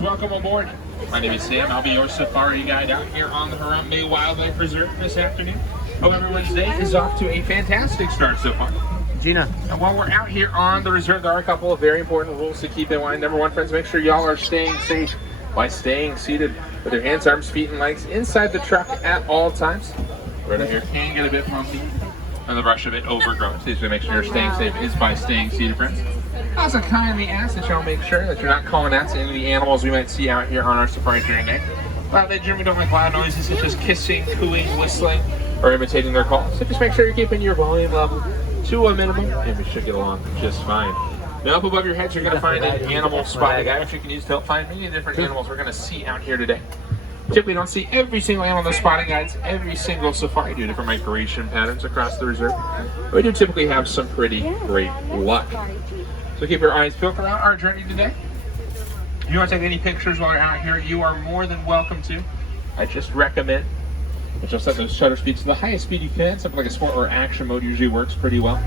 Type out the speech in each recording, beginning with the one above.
Welcome aboard. My name is Sam. I'll be your safari guide out here on the Harambe Wildlife Reserve this afternoon. Hope everyone's day is off to a fantastic start so far. Gina. And while we're out here on the reserve, there are a couple of very important rules to keep in mind. Number one, friends, make sure y'all are staying safe by staying seated with your hands, arms, feet, and legs inside the truck at all times. Right here can get a bit bumpy and the brush a bit overgrown. So make sure you're staying safe is by staying seated, friends. Also kindly ask that y'all make sure that you're not calling out to any of the animals we might see out here on our safari during the day. They generally don't like loud noises such as kissing, cooing, whistling, or imitating their calls. So just make sure you're keeping your volume level to a minimum, and we should get along just fine. Now up above your heads, you're going to find an animal spotting guide, which you can use to help find many different animals we're going to see out here today. Typically don't see every single animal in the spotting guides, every single safari, due to different migration patterns across the reserve. But we do typically have some pretty great luck. So keep your eyes peeled throughout our journey today. If you want to take any pictures while you're out here, you are more than welcome to. I just recommend that you'll set those shutter speeds to the highest speed you can. Something like a sport or action mode usually works pretty well.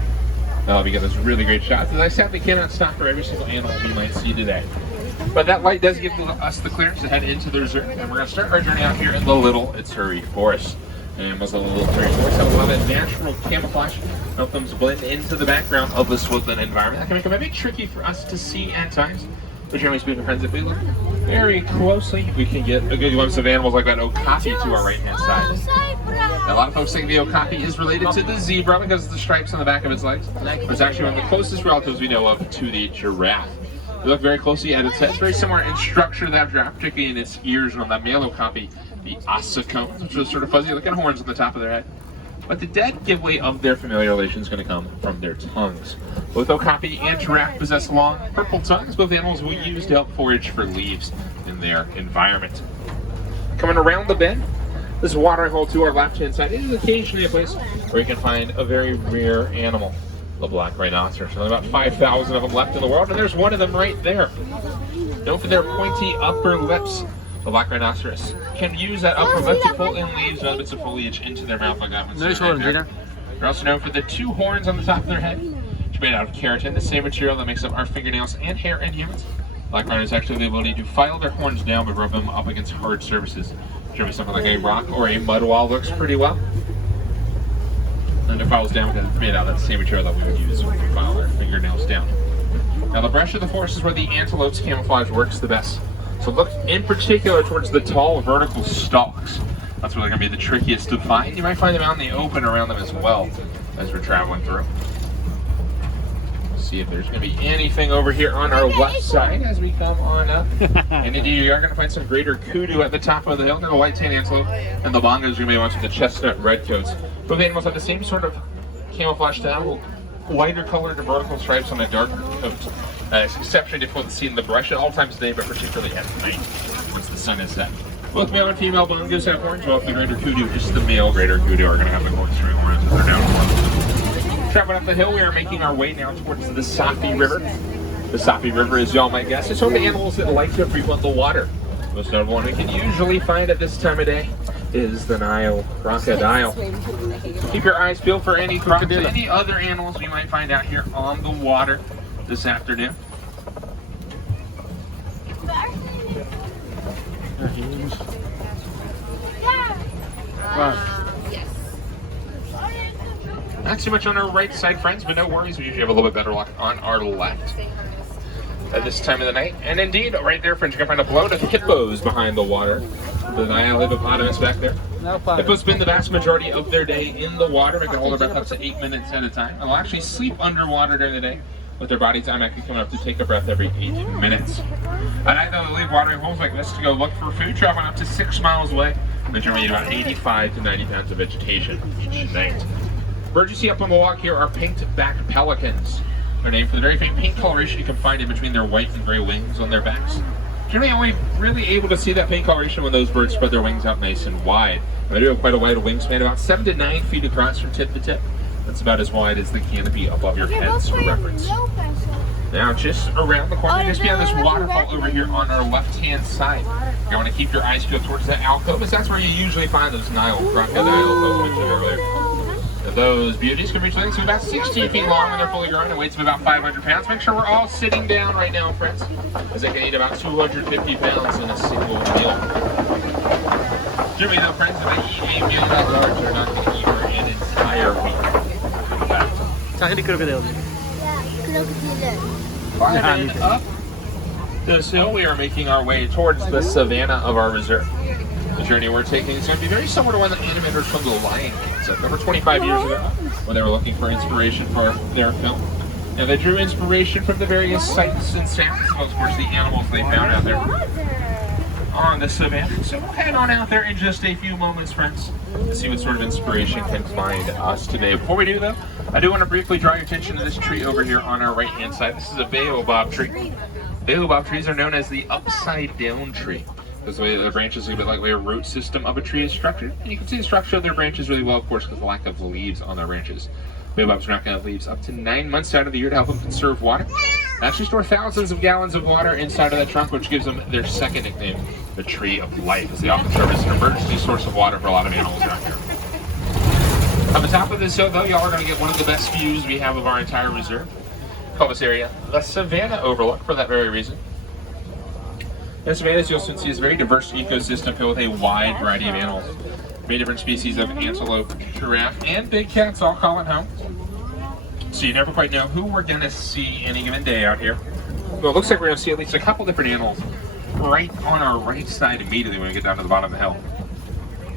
We get those really great shots. As I sadly cannot stop for every single animal we might see today. But that light does give us the clearance to head into the reserve, and we're going to start our journey out here in the Little Ituri Forest. Animals in the Little Ituri Forest have a lot of natural camouflage, help them to blend into the background of this woodland environment. That can make them a bit tricky for us to see at times. But generally speaking, friends, if we look very closely, we can get a good glimpse of animals like that okapi to our right-hand side. Now, a lot of folks think the okapi is related to the zebra because of the stripes on the back of its legs. But it's actually one of the closest relatives we know of to the giraffe. We look very closely at its head. It's very similar in structure to that giraffe, particularly in its ears, and on that male okapi, the ossicones, which are sort of fuzzy looking horns on the top of their head. But the dead giveaway of their familiar relation is going to come from their tongues. Both okapi and giraffe possess long purple tongues, both animals will use to help forage for leaves in their environment. Coming around the bend, this watering hole to our left-hand side is occasionally a place where you can find a very rare animal, the Black Rhinoceros. There's only about 5,000 of them left in the world, and there's one of them right there. Known for their pointy upper lips, the Black Rhinoceros can use that upper lip to pull in leaves and other bits of foliage into their mouth like that. They're also known for the two horns on the top of their head, which are made out of keratin, the same material that makes up our fingernails and hair in humans. Black rhinos actually have the ability to file their horns down but rub them up against hard surfaces. Generally something like a rock or a mud wall works pretty well. And it files down because it's made out of that same material that we would use when we file our fingernails down. Now the brush of the forest is where the antelope's camouflage works the best. So look in particular towards the tall vertical stalks. That's really going to be the trickiest to find. You might find them out in the open around them as well as we're traveling through. See if there's going to be anything over here on our left side as we come on up. And indeed, you are going to find some greater kudu at the top of the hill. The white-tailed antelope and the bongos you may want to the chestnut redcoats. Both animals have the same sort of camouflage style, lighter colored vertical stripes on a darker coat. It's exceptionally difficult to see in the brush at all times of day, but particularly at night once the sun is set. Both male and female bongos have horns, while the greater kudu, just the male greater kudu, are going to have the corkscrew horns as they're down below. Traveling up the hill, we are making our way now towards the Sapi River. The Sapi River, as y'all might guess, is home to animals that like to frequent the water. The most notable one we can usually find at this time of day is the Nile crocodile. So keep your eyes peeled for any crocs, any other animals we might find out here on the water this afternoon. Not too much on our right side, friends, but no worries. We usually have a little bit better luck on our left at this time of the night. And indeed, right there, friends, you're going to find a bloat of hippos behind the water. The Nile hippopotamus back there. Hippos spend the vast majority of their day in the water. They can hold their breath up to 8 minutes at a time. And will actually sleep underwater during the day, with their body time actually coming up to take a breath every 8 minutes. At night, though, they leave watering holes like this to go look for food, traveling up to 6 miles away. They generally eat about 85 to 90 pounds of vegetation each night. Birds you see up on the walk here are pink-backed pelicans. They're named for the very faint pink coloration you can find in between their white and gray wings on their backs. Generally only really able to see that pink coloration when those birds spread their wings out nice and wide. And they do have quite a wide wingspan, about 7 to 9 feet across from tip to tip. That's about as wide as the canopy above your heads for reference. Now, just around the corner, just beyond this waterfall over here on our left-hand side. You want to keep your eyes peeled towards that alcove, because that's where you usually find those Nile crocodiles I was mentioning earlier. Those beauties can reach lengths of about 16 feet long when they're fully grown and weights of about 500 pounds. Make sure we're all sitting down right now, friends, as they can eat about 250 pounds in a single meal. Generally, though, friends, if they eat a meal that large, they're not going to eat for an entire week. Zag je die krokodil? Ja, krokodillen. Climbing up this hill, we are making our way towards the savannah of our reserve. The journey we're taking is going to be very similar to one that animators from The Lion King took over 25 years ago when they were looking for inspiration for their film. And they drew inspiration from the various sights and sounds, of course, the animals they found out there on the savannah. So we'll head on out there in just a few moments, friends, to see what sort of inspiration can find us today. Before we do, though, I do want to briefly draw your attention to this tree over here on our right-hand side. This is a baobab tree. Baobab trees are known as the upside-down tree. Because the way the branches are a bit like the way a root system of a tree is structured. And you can see the structure of their branches really well, of course, because of the lack of leaves on their branches. Baobabs are not going to have leaves up to 9 months out of the year to help them conserve water. They actually store thousands of gallons of water inside of that trunk, which gives them their second nickname, the Tree of Life, as they often serve as an emergency source of water for a lot of animals around here. On the top of this hill, though, y'all are going to get one of the best views we have of our entire reserve. Call this area the Savannah Overlook for that very reason. And savannah, as you'll soon see, is a very diverse ecosystem filled with a wide variety of animals. Many different species of antelope, giraffe, and big cats all call it home. So you never quite know who we're going to see any given day out here. Well, it looks like we're going to see at least a couple different animals right on our right side immediately when we get down to the bottom of the hill.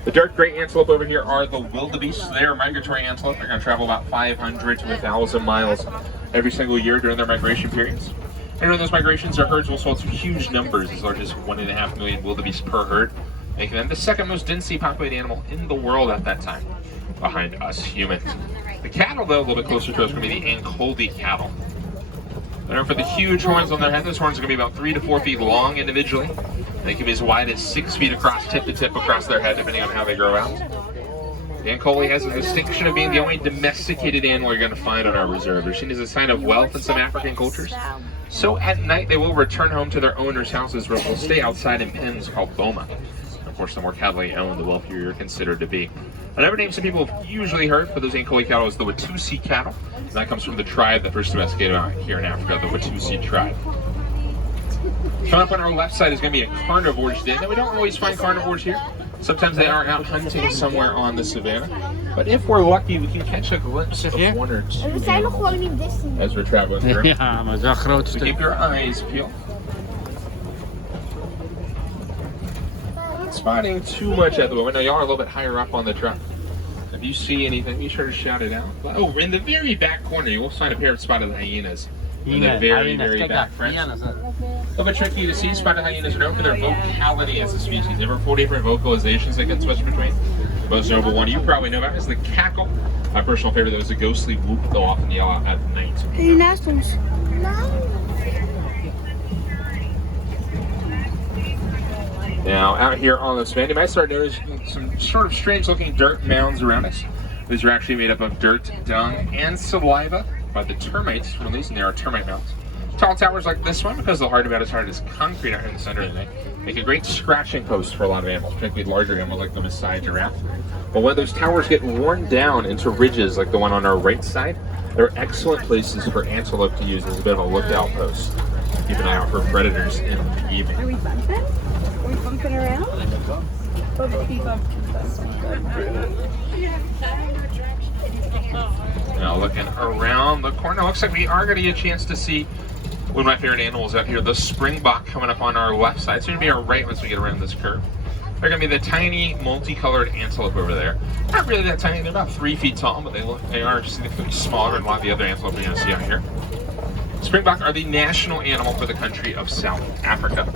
The dark gray antelope over here are the wildebeest. They're a migratory antelope. They're going to travel about 500 to 1,000 miles every single year during their migration periods. And during those migrations, their herds will swell to huge numbers, as large as 1.5 million wildebeest per herd, making them the second most densely populated animal in the world at that time, behind us humans. The cattle, though, a little bit closer to us, are going to be the Ankole cattle. They're known for the huge horns on their head. Those horns are going to be about 3 to 4 feet long individually. They can be as wide as 6 feet across, tip to tip across their head, depending on how they grow out. The Ankole has the distinction of being the only domesticated animal you're going to find on our reserve. They're seen as a sign of wealth in some African cultures. So at night, they will return home to their owners' houses where they'll stay outside in pens called boma. Of course, the more cattle you own, the wealthier you're considered to be. Another name some people have usually heard for those Ankole cattle is the Watusi cattle. And that comes from the tribe that first domesticated out here in Africa, the Watusi tribe. Coming up on our left side is going to be a carnivore's den. Now, we don't always find carnivores here. Sometimes they are out hunting somewhere on the savannah. But if we're lucky, we can catch a glimpse of one or two as we're traveling through. Ja, maar het is wel groot So stuk. keep your eyes peeled. Not spotting too much at the moment. Now, y'all are a little bit higher up on the truck. If you see anything, be sure to shout it out. Oh, in the very back corner, you will find a pair of spotted hyenas. In the very, very back, friends. A little bit tricky to see. Spotted hyenas are known for their vocality as a species. They have 4 different vocalizations they can switch between. The most notable one you probably know about is the cackle. My personal favorite, though, is the ghostly whoop they'll often yell out at night. Hier naast ons. Now, out here on the savannah, you might start noticing some sort of strange-looking dirt mounds around us. These are actually made up of dirt, dung, and saliva by the termites released, and there are termite mounds. Tall towers like this one, because they'll hard about as hard as concrete out here in the center of the night, make a great scratching post for a lot of animals, particularly larger animals like the Maasai giraffe. But when those towers get worn down into ridges like the one on our right side, they're excellent places for antelope to use as a bit of a lookout post. Keep an eye out for predators in the evening. Are we bumping? Are we bumping around? Now looking around the corner, looks like we are going to get a chance to see one of my favorite animals out here, the Springbok, coming up on our left side. It's going to be our right once we get around this curve. They're going to be the tiny, multicolored antelope over there. Not really that tiny, they're about 3 feet tall, but they are significantly smaller than a lot of the other antelope you're going to see out here. Springbok are the national animal for the country of South Africa.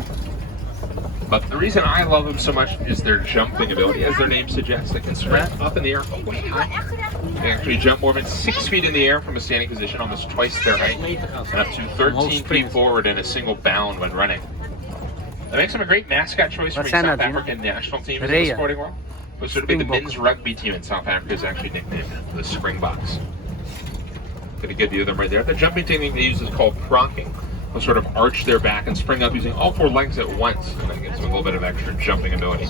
But the reason I love them so much is their jumping ability. As their name suggests, they can sprint up in the air quite high. They actually jump more than 6 feet in the air from a standing position, almost twice their height, and up to 13 feet forward in a single bound when running. That makes them a great mascot choice for the South African national team in the sporting world. Which would be the men's rugby team in South Africa is actually nicknamed the Springboks. Get a good view of them right there. The jumping technique they use is called pronking. They'll sort of arch their back and spring up using all 4 legs at once, and that gives them a little bit of extra jumping ability.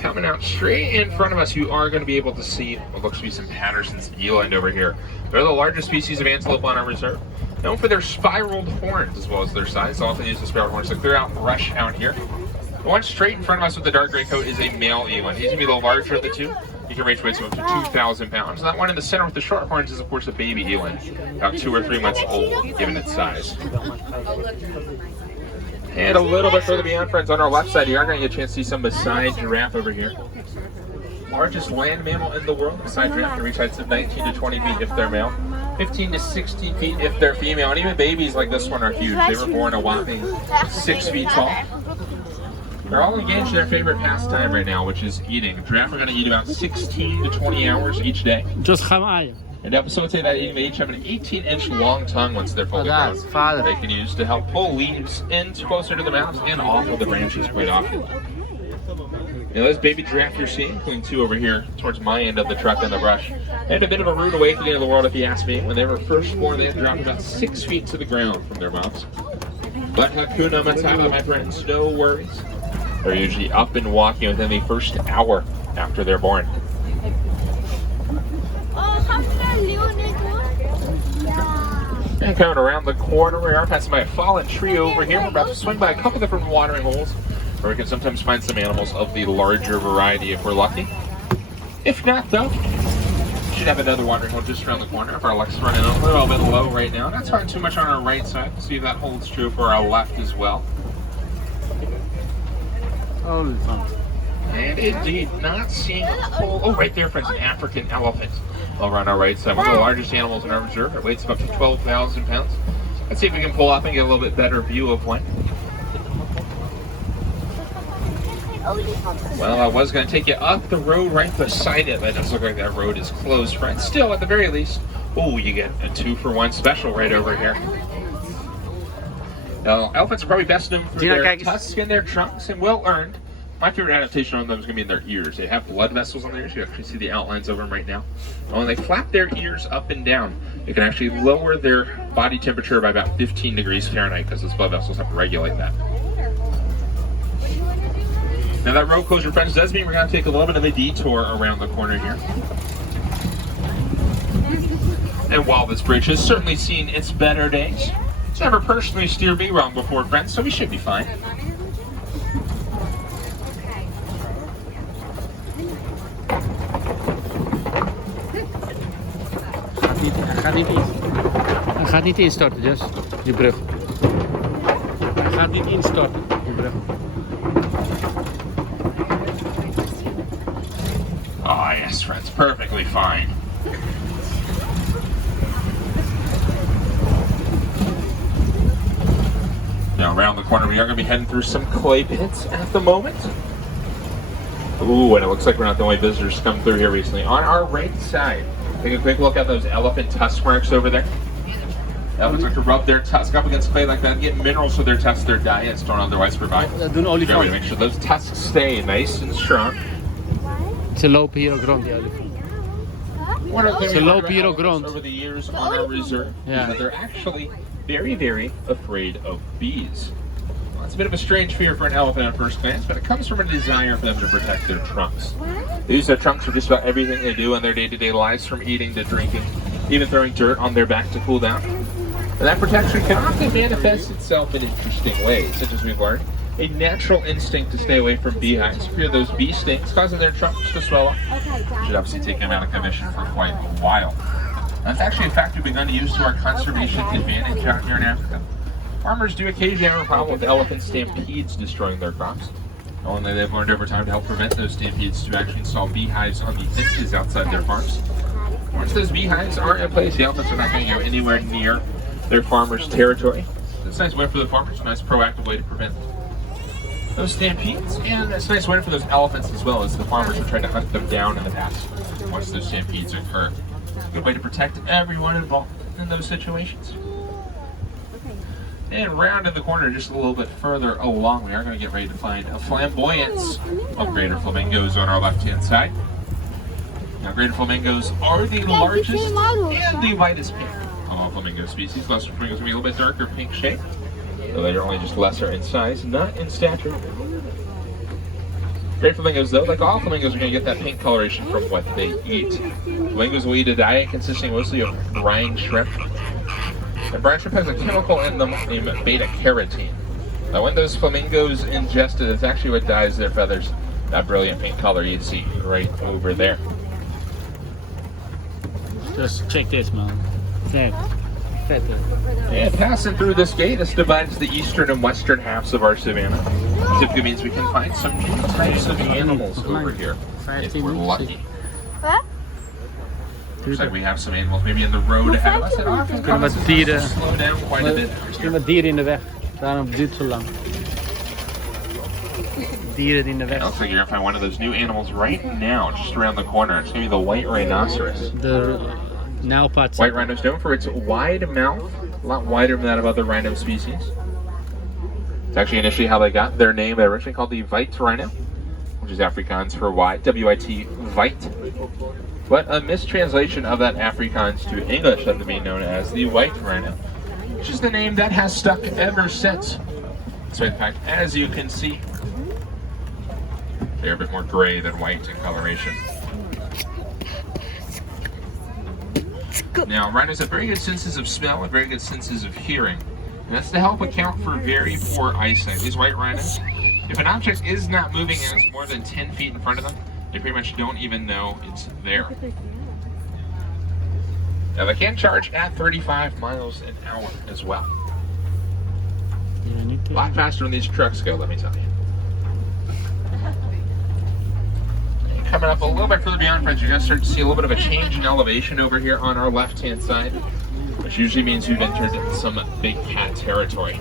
Coming out straight in front of us, you are going to be able to see what looks to be some Patterson's eland over here. They're the largest species of antelope on our reserve, known for their spiraled horns as well as their size. They often use the spiraled horns to clear out brush out here. The one straight in front of us with the dark gray coat is a male eland. He's going to be the larger of the two. He can range weights of up to 2,000 pounds. That one in the center with the short horns is, of course, a baby eland, about 2 or 3 months old, given its size. And a little bit further beyond, friends, on our left side, you are going to get a chance to see some Maasai giraffe over here. Largest land mammal in the world. Maasai giraffe can reach heights of 19 to 20 feet if they're male, 15 to 16 feet if they're female, and even babies like this one are huge. They were born a whopping 6 feet tall. They're all engaged in their favorite pastime right now, which is eating. Giraffe are going to eat about 16 to 20 hours each day. Just gaan aaien. And episodes say that eating, they each have an 18-inch long tongue once they're fully grown. They can use to help pull leaves in closer to their mouths and off of the branches quite often. Now this baby giraffe you're seeing, including 2 over here towards my end of the truck in the brush, they had a bit of a rude awakening in the world if you ask me. When they were first born, they had dropped about 6 feet to the ground from their moms. But Hakuna Matata, my friends, no worries. They're usually up and walking within the first hour after they're born. And coming around the corner, we are passing by a fallen tree over here. We're about to swing by a couple different watering holes where we can sometimes find some animals of the larger variety if we're lucky. If not, though, we should have another watering hole just around the corner. If our luck's running a little bit low right now, not starting too much on our right side. See if that holds true for our left as well. And indeed, not seeing a whole... Oh, right there, friends, an African elephant over on our right side. One of the largest animals in our reserve. It weighs up to 12,000 pounds. Let's see if we can pull up and get a little bit better view of one. Well, I was going to take you up the road right beside it, but it does look like that road is closed, friends. Still, at the very least, oh, you get a 2-for-1 special right over here. Now, elephants are probably best known for their tusks and their trunks, and well-earned. My favorite adaptation on them is going to be in their ears. They have blood vessels on their ears. You actually see the outlines of them right now. And when they flap their ears up and down, it can actually lower their body temperature by about 15 degrees Fahrenheit because those blood vessels help regulate that. Now that road closure, friends, does mean we're going to take a little bit of a detour around the corner here. And while this bridge has certainly seen its better days, it's never personally steered me wrong before, friends, so we should be fine. Hij gaat niet instorten, Jess, die brug. Hij gaat niet instorten, die brug. Oh yes, friends, perfectly fine. Now around the corner, we are going to be heading through some clay pits at the moment. Ooh, and it looks like we're not the only visitors to come through here recently. On our right side, take a quick look at those elephant tusk marks over there. Elephants like to rub their tusk up against clay like that and get minerals for their tusks, their diets don't otherwise provide. Dat doen olifanten. Make sure those tusks stay nice and strong. Ze lopen hier ook rond, die olifanten. One of the things Ze we learned lopen hier ook about rond. elephants over the years on our reserve is that they're actually very, very afraid of bees. Well, it's a bit of a strange fear for an elephant at first glance, but it comes from a desire for them to protect their trunks. They use their trunks for just about everything they do in their day-to-day lives, from eating to drinking, even throwing dirt on their back to cool down. And that protection can often manifest itself in interesting ways, such as we've learned. A natural instinct to stay away from beehives. Fear those bee stings causing their trunks to swell up. Should obviously take them out of commission for quite a while. That's actually a fact we've begun to use to our conservation advantage out here in Africa. Farmers do occasionally have a problem with elephant stampedes destroying their crops. Only they've learned over time to help prevent those stampedes to actually install beehives on the fences outside their farms. Once those beehives are in place, the elephants are not going to go anywhere near their farmers' territory. It's a nice way for the farmers, a nice proactive way to prevent those stampedes, and it's a nice way for those elephants as well, as the farmers have tried to hunt them down in the past once those stampedes occur. Good way to protect everyone involved in those situations. And round in the corner, just a little bit further along, we are going to get ready to find a flamboyance of greater flamingos on our left-hand side. Now, greater flamingos are the largest and the lightest pink of all flamingo species. Lesser flamingos will be a little bit darker pink shade, though they are only just lesser in size, not in stature. Great flamingos, though, like all flamingos, are going to get that pink coloration from what they eat. Flamingos will eat a diet consisting mostly of brine shrimp. And brine shrimp has a chemical in them named beta-carotene. Now, when those flamingos ingest it, it's actually what dyes their feathers that brilliant pink color you see right over there. Just check this, man. Vet. And passing through this gate, this divides the eastern and western halves of our savannah. Typically means we can find some new types of animals over here if we're lucky. What? Looks like we have some animals maybe in the road ahead of us. It often Kunnen causes wat us to dieren. slow down quite a bit. Er staan wat dieren in de weg. Daarom duurt het zo lang. Dieren in de It weg. looks like you're going to find one of those new animals right now, just around the corner. It's going to be the white rhinoceros. De nijlpaard. White rhino is known for its wide mouth, a lot wider than that of other rhino species. It's actually initially how they got their name. They were originally called the white rhino, which is Afrikaans for white, W-I-T, white. But a mistranslation of that Afrikaans to English has been known as the white rhino, which is the name that has stuck ever since. So in fact, as you can see, they're a bit more gray than white in coloration. Now, rhinos have very good senses of smell and very good senses of hearing. And that's to help account for very poor eyesight. These white rhinos, if an object is not moving and it's more than 10 feet in front of them, they pretty much don't even know it's there. Now, they can charge at 35 miles an hour as well. A lot faster than these trucks go, let me tell you. And coming up a little bit further beyond, friends, you're going to start to see a little bit of a change in elevation over here on our left-hand side, which usually means we've entered some big cat territory.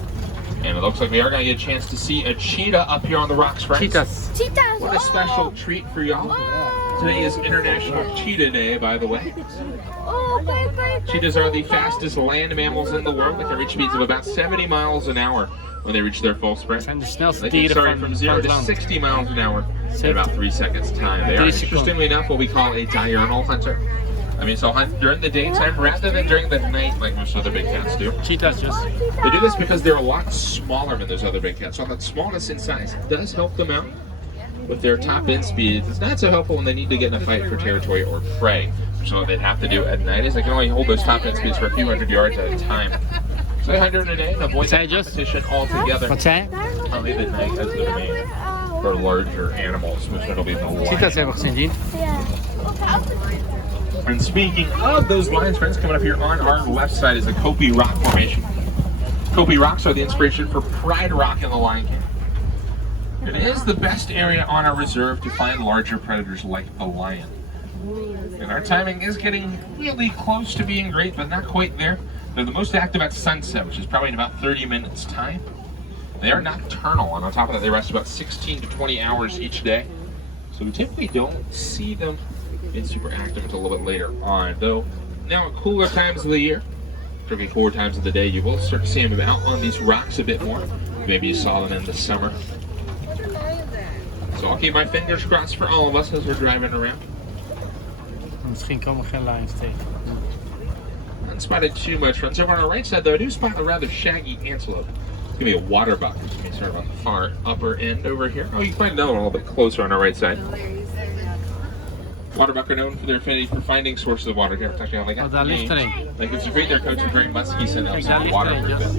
And it looks like we are going to get a chance to see a cheetah up here on the rocks, friends. Cheetahs. Cheetahs. What a special treat for y'all. Today is International Cheetah Day, by the way. Oh, bye. Cheetahs are the fastest land mammals in the world. They can reach speeds of about 70 miles an hour when they reach their full sprint. Zijn de snelste They can dieren start from 0 van to het land. 60 miles an hour in about 3 seconds time. They are, 3 seconden. interestingly enough, what we call a diurnal hunter. I mean, so hunt during the daytime rather than during the night like most other big cats do. Cheetahs just. They do this because they're a lot smaller than those other big cats. So that smallness in size does help them out with their top end speeds. It's not so helpful when they need to get in a fight for territory or prey. So what they'd have to do at night is they can only hold those top end speeds for a few hundred yards at a time. So they hunt during the day and avoid that competition altogether. Wat zei je? Only the night as the domain for larger animals, which will be the Cheetahs lion. hebben we gezien, Jean. And speaking of those lions, friends, coming up here on our left side is the Kopi Rock Formation. Kopi Rocks are the inspiration for Pride Rock in the Lion King. It is the best area on our reserve to find larger predators like the lion. And our timing is getting really close to being great, but not quite there. They're the most active at sunset, which is probably in about 30 minutes time. They are nocturnal, and on top of that, they rest about 16 to 20 hours each day. So we typically don't see them being super active until a little bit later on. Though now at cooler times of the year, particularly 4 times of the day, you will start to see them out on these rocks a bit more. Maybe you saw them in the summer. So I'll keep my fingers crossed for all of us as we're driving around. Misschien komen we geen lions tegen. Not spotted too much friends. Over on our right side though, I do spot a rather shaggy antelope. It's gonna be a water buck, which is sort of on the far upper end over here. Oh, you can find another one a little bit closer on our right side. Waterbuck are known for their affinity for finding sources of water. Daar ligt er een. Like it's great, their coats are very musky, so they'll Kijk, daar ligt er water. een, Jos.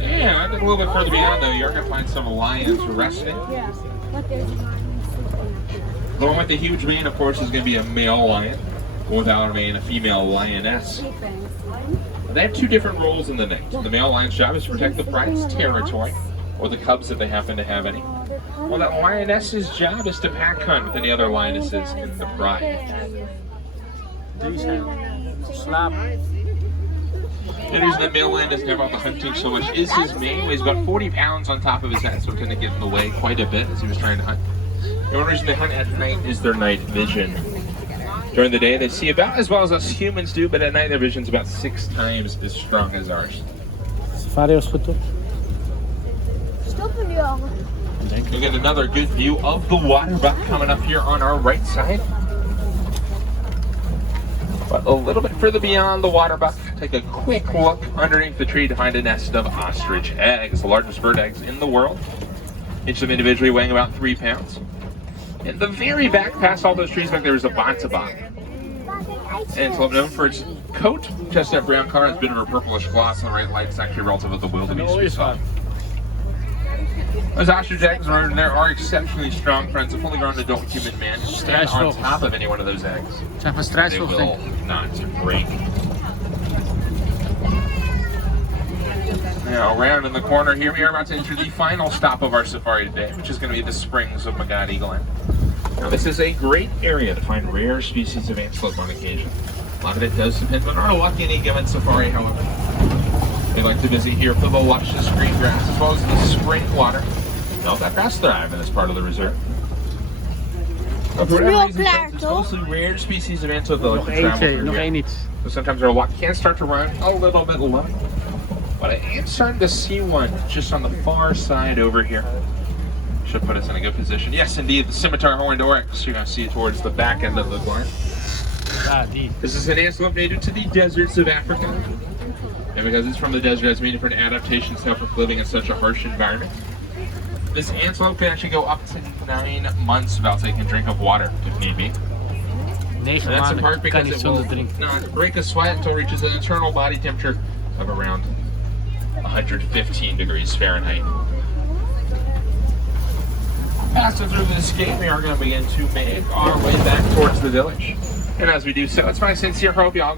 Yeah, I think a little bit further beyond though, you're gonna find some lions resting. The one with the huge mane, of course, is gonna be a male lion. The one without a mane, a female lioness. They have 2 different roles in the night. The male lion's job is to protect the pride's territory, or the cubs if they happen to have any. Well, that lioness's job is to pack hunt with any other lionesses in the pride. Die zijn slapen. The reason the male lion doesn't have all the hunting so much is his mane weighs about 40 pounds on top of his head, so it's going to get in the way quite a bit as he was trying to hunt. The only reason they hunt at night is their night vision. During the day, they see about as well as us humans do, but at night their vision's about 6 times as strong as ours. Safari was goed toch? Stoppen nu al. You'll get another good view of the waterbuck coming up here on our right side. But a little bit further beyond the waterbuck, take a quick look underneath the tree to find a nest of ostrich eggs, the largest bird eggs in the world. Each of them individually weighing about 3 pounds. In the very back, past all those trees back there, is a Bontebok. Antelope known for its coat, chestnut brown color, has a bit of a purplish gloss on the right leg. It's actually relative of the wildebeest we saw. Those ostrich eggs right there are exceptionally strong, friends. A fully grown adult human man can stand on top of any one of those eggs. Het zijn van They struisvogels, denk will ik. not break. Now, around in the corner here, we are about to enter the final stop of our safari today, which is going to be the Springs of Magadi Glen. Now, this is a great area to find rare species of antelope on occasion. A lot of it does depend on our luck in any given safari, however. They like to visit here for the luscious green grass, as well as the spring water. Now, that grass thrive in this part of the reserve. But for whatever reason, it's mostly rare species of antelope that like Nog to één, travel twee, through nog here. één niet. So sometimes our luck can start to run a little bit low. But I am starting to see one just on the far side over here. Should put us in a good position. Yes, indeed, the scimitar horned oryx. You're going to see it towards the back end of the glen. Ja, die. This is an antelope native to the deserts of Africa. And because it's from the desert, it's made different adaptations to help with living in such a harsh environment. This antelope can actually go up to 9 months without taking a drink of water, if need be. 9 And that's in part maanden kan because niet it will zonder drinken. not break a sweat until it reaches an internal body temperature of around 115 degrees Fahrenheit. Passing through this gate, we are going to begin to make our way back towards the village. And as we do so, it's my sincere hope y'all